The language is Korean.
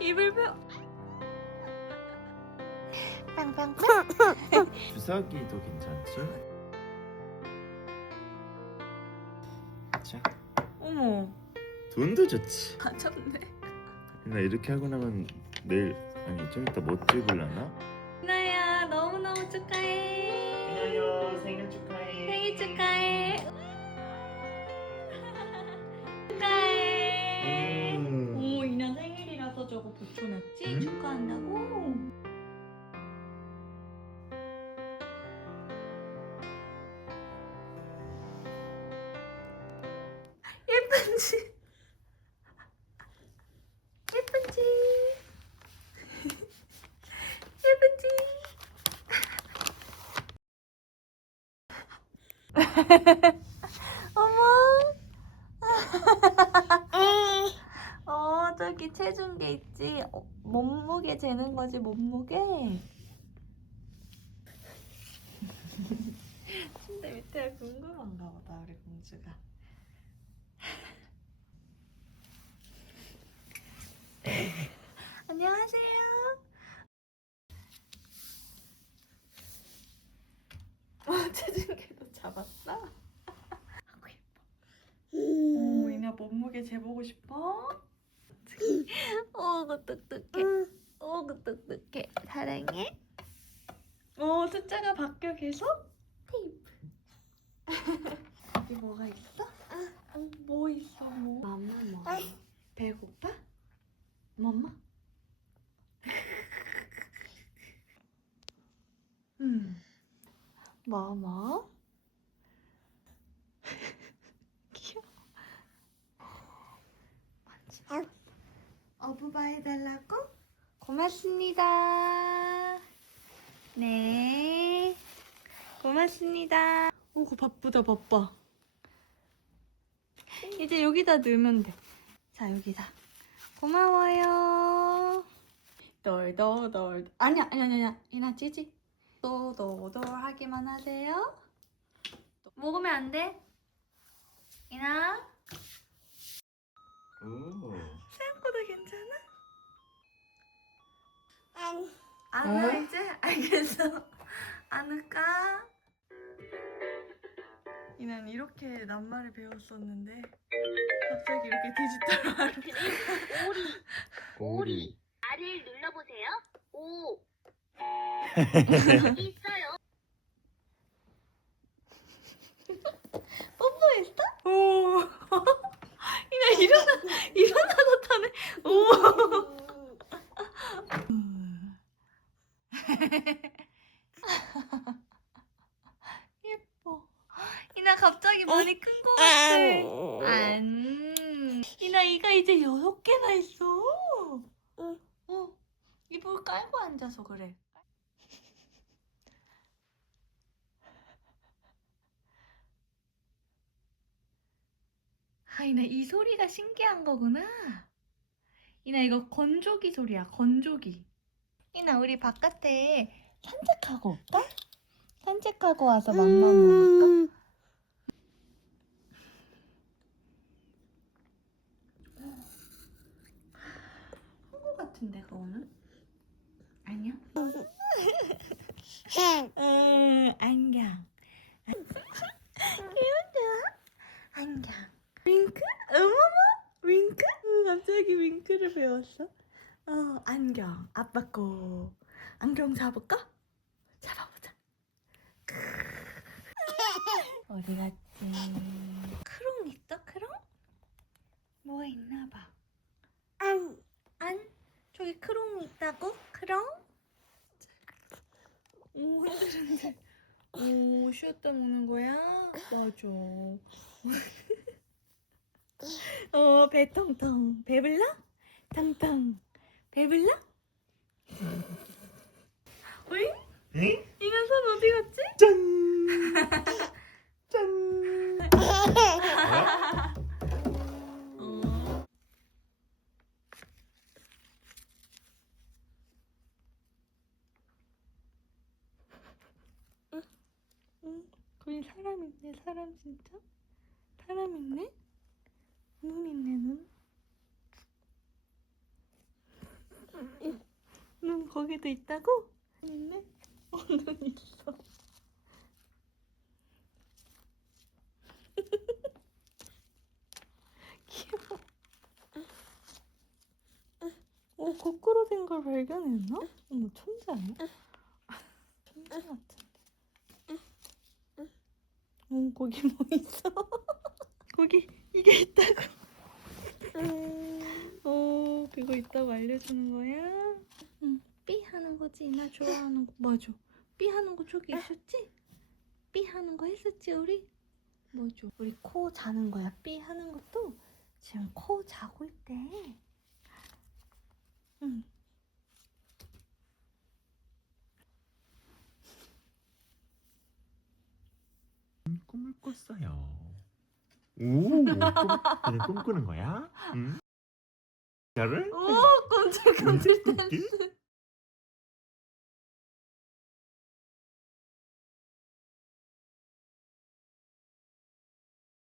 입을 펴. 빵빵빵. 주사기도 괜찮지? 자, 어머. 돈도 좋지. 다쳤네. 나 이렇게 하고 나면 내일 아니 좀 이따 뭐 찍을라나? 나야 너무너무 축하해. 생일 축하 예쁜지. 예쁜지. 예쁜지. 어머. 어 저기 체중 계 있지? 어, 몸무게 재는 거지 몸무게? 침대 밑에 궁금한가 보다 우리 공주가 안녕하세요 어 체중계도 잡았어? 아구 예뻐 오 이나 몸무게 재보고 싶어? 오구 똑똑해 오구 똑똑해 사랑해 오 숫자가 바뀌어 계속? 테이프 여기 뭐가 있어? 어, 뭐 있어 뭐 맘마 뭐 배고파? 맘마? 마마 귀여워 만지마 어부바 해달라고? 고맙습니다. 네. 고맙습니다. 오, 그 바쁘다, 바빠. 이제 여기다 넣으면 돼. 자, 여기다. 고마워요. 덜덜덜. 아니야, 아니야, 아니야. 이나 찌지. 또또또 하기만 하세요. 먹으면 안 돼. 이나. 오. 생각보다 괜찮아? 안. 안아 어? 이제? 알겠어 안을까? 이난 이렇게 낱말을 배웠었는데 갑자기 이렇게 디지털로 오리. 오리. 알을 눌러보세요. 오. 있어요. 뽀뽀했어? 오. 이나 일어나 일어나서 타네. 오. 예뻐. 이나 갑자기 많이 큰거 같아. 안. 이나 이가 이제 여섯 개나 있어. 응. 어. 이불 깔고 앉아서 그래 이나 이 소리가 신기한 거구나. 이나 이거 건조기 소리야, 건조기. 이나 우리 바깥에 산책하고 올까? 산책하고 와서 맘마 먹을까? 한거 같은데 그거는? 아니야? 음, 안경. 귀엽다. 안경. 윙크? 어머머? 윙크? 어, 갑자기 윙크를 배웠어? 어, 안경. 아빠 거. 안경 잡을까? 잡아보자. 어디 갔지? 크롱 있어, 크롱? 뭐가 있나 봐. 안. 안? 저기 크롱 있다고? 크롱? 오. 오, 쉬었다 먹는 거야? 맞아. 어, 배 텅텅. 배불러? 텅텅. 배불러? 어이? 응? 이나 손 어디 갔지? 짠. 짠. 어. 응, 거기 사람 있네, 사람 진짜? 사람 있네? 눈 있네, 눈. 눈 거기도 있다고? 있네? 어, 눈 있어. 귀여워. 어, 거꾸로 된 걸 발견했나? 어머, 천재 아니야? 천재 같은데. 어, 거기 뭐 있어? 거기 이게 있다고. 어, 그거 있다고 알려주는 거야? 하는 거지. 나 좋아하는 거. 맞아. 삐 하는 거 저기 있었지? 삐 하는 거 했었지, 우리? 맞아. 우리 코 자는 거야. 삐 하는 것도 지금 코 자고 있대. 응. 꿈을 꿨어요. 오, 꿈, 그냥 꿈꾸는 거야? 응? 나를? 오, 깜짝깜짝? 댄스.